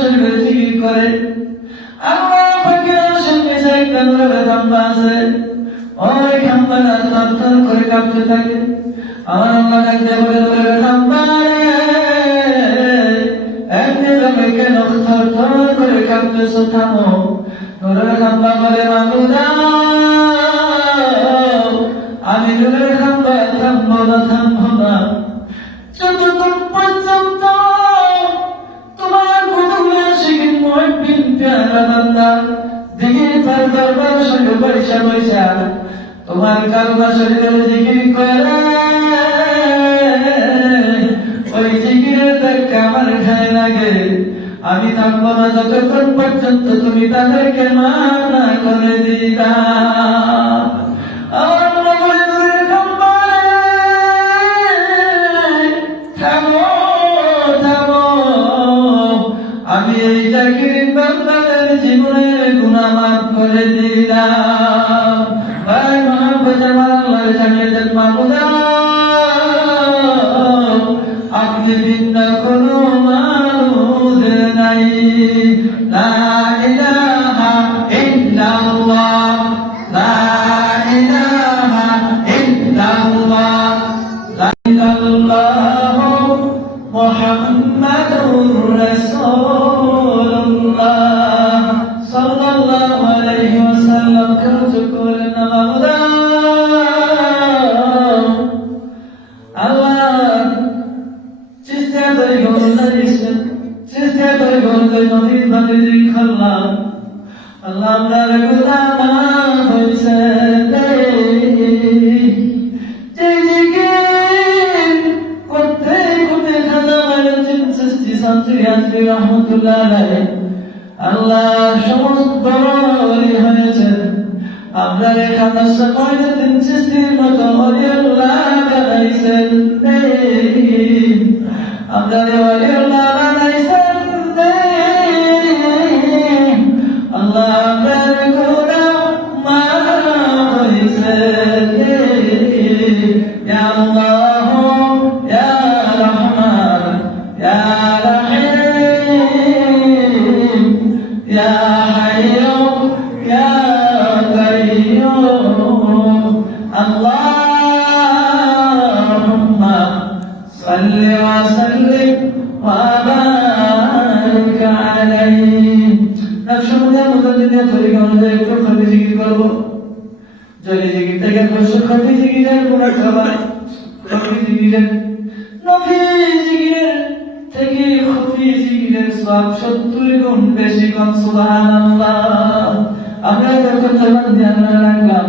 শরীফে জিকির করে। আল্লাহ পাকের সামনে যে একটা নূরের খাম্বা আছে, ওই খাম্বাটা থরথর করে কাঁপতে থাকে। আমার আল্লাহ ডাকতে বলে, নূরের খাম্বা এমনি কেন থরথর করে কাঁপতেছো, থামো। নূরের খাম্বা বলে, মাবুদা আমি নূরের খাম্বা থামবো না যতক্ষণ পর্যন্ত তোমার গুণগুলো শিখিন মুহিব্বিন প্যারা বান্দা দিকে তার দরবার সঙ্গে পয়সা পয়সা তোমার কালমা শরীফের জিকির করে, ওই জিকিরের দেখা আমার গায়ে লাগে। আমি থাকবো না যতক্ষণ পর্যন্ত তুমি তাদেরকে মানা করে দিবা। আমার মনে নূরের খাম্বা থামো থামো, আমি এই জাকির বান্দাদের জীবনের গুনাহ মাফ করে দিলাম। ভাই মহাব্বত আমার আল্লাহর জানিয়ে দেন, মাবুদা আপনি ভিন্ন কোনো মাবুদ নাই। লা ইলাহা ইল্লাল্লাহ, লা ইলাহা ইল্লাল্লাহ, লা ইলাহা মুহাম্মাদুর রাসূলুল্লাহ সাল্লাল্লাহু আলাইহি ওয়াসাল্লাম। করুন মাবুদা আল্লাহ চিস্তা করে গৌরব দিয়েছেন, চিস্তা করে গৌরব নদীর ভাবে খাল্লাম। আল্লাহ আমরা গুনাহ হয়েছে করতে করতে খাজা মাইনুদ্দিন চিশতি শান্তির আজমি রহমতুল্লাহ আলাইহি আল্লাহ সমস্ত বড় হয়েছে। আমরা খাজা মাইনুদ্দিন চিশতির মতো ওলিউল্লাহ বানাইছেন, আমরা ওলিউল্লাহ বানাইছেন। আল্লাহ আপনার গুনাহ মাফ হয়েছে। ইয়া আল্লাহ ইয়া রহমান ইয়া রহিম ইয়া হাইয়্যু ইয়া কাইয়্যুম। আল্লাহুম্মা সাল্লি ওয়া সাল্লিম ওয়া বারিক আলাইহি। একসঙ্গে আমাদের দিনে তরিকা অনুযায়ী একটু খতি জিকির করবো। যদি জিকির থেকে খতি জিকিরের কোন খাবার খতি জিকিরের নফি জিকিরের থেকে খতি জিকিরের সব 70 গুণ বেশি। কোন সুবহানাল্লাহ। আমরা যখন জবান দিয়ে আমরা রাখলাম,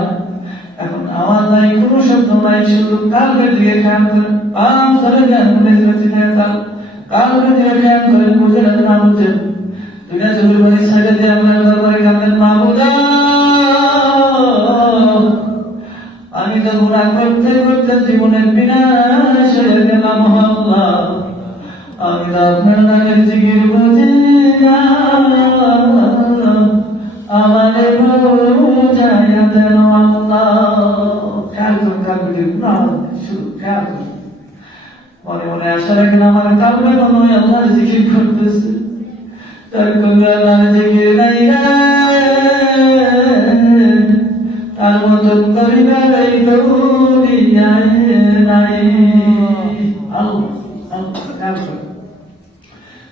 এখন আওয়াজ নাই, কোনো শব্দ নাই, শুধু কালবের দিকে খেয়াল করে পাম ধরে যান কালবের দিকে খেয়াল করে বুঝে না বুঝে দুনিয়া চুলের বাড়ি ছেড়ে দিয়ে আপনার দরবারে কাঁদেন, মাবুদা আমি তো গুনাহ করতে করতে জীবনের বিনাশ হয়ে গেলাম। আল্লাহ আমি তো আপনার নামের জিকির বুঝি না, আমারে বুঝাইয়া দেন আল্লাহ। খেয়াল করুন কালবে গুনাহ শুরু খেয়াল করুন। মনে মনে আশা রাখেন আমার কালবে মনে হয় আল্লাহর জিকির করতেছে, তার কল্যাণ জিকির নাই তার মতন করিবার এই দুনিয়ায় নাই। আল্লাহ আল্লাহ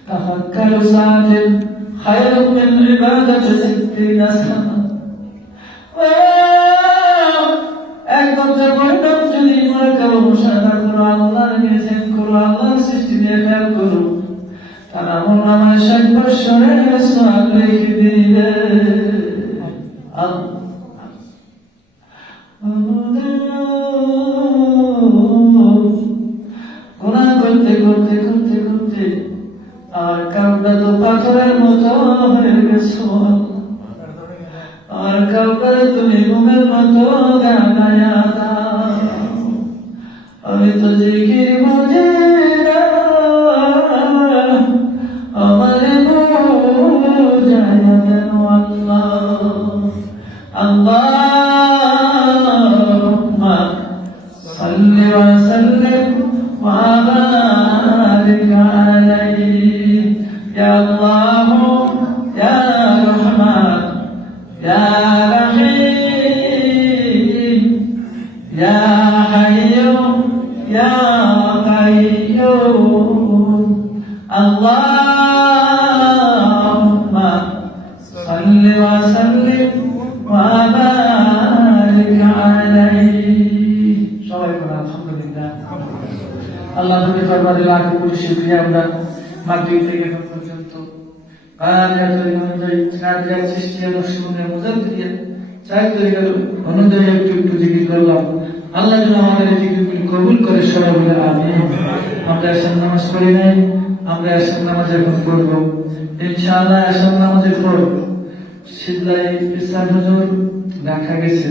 تفكر ساجد خير من عبادة 60 سنة। একদম যে বললাম যদি মনে করো মুশাহাদা করো, আল্লাহর নির্দেশ করো, আল্লাহর সৃষ্টি নিয়ে খেয়াল করো, তারা আমল নামায় 60 বছরের সওয়াব লিখে দিবে। গুনাহ করতে করতে করতে করতে আর কামটা তো পাথরের মতো হয়ে গেছো, আর কামটা তুমি ঘুমের মতো গানায়া দাও। আমি তো জিকির বুঝি না, আমারে বুঝায়া দেন আল্লাহ। আল্লাহুম্মা সাল্লি ওয়া সাল্লিম ওয়া বারিক আলাইহি। ইয়া আল্লাহ ইয়া রহমান ইয়া রহিম ইয়া হাইয়্যু ইয়া কাইয়্যুম আল্লাহুম্মা সাল্লি ওয়া সাল্লিম ওয়া বারিক আলাইহি। সবাই বলেন আলহামদুলিল্লাহ। আল্লাহ তাআলার দরবারে লাখ কোটি শুকরিয়া। আমরা মাগরিব থেকে এখন পর্যন্ত অনুযায়ী একটু একটু জিকির করলাম। আল্লাহ যেন আমাদের জিকিরগুলি কবুল করে, সবাই বলে আমিন। আমরা এশার নামাজ পড়ি নাই, আমরা এশার নামাজ এখন পড়ব ইনশাআল্লাহ। এশার নামাজের পর সিজদায় ইসলাম হুজুর রাখা গেছে।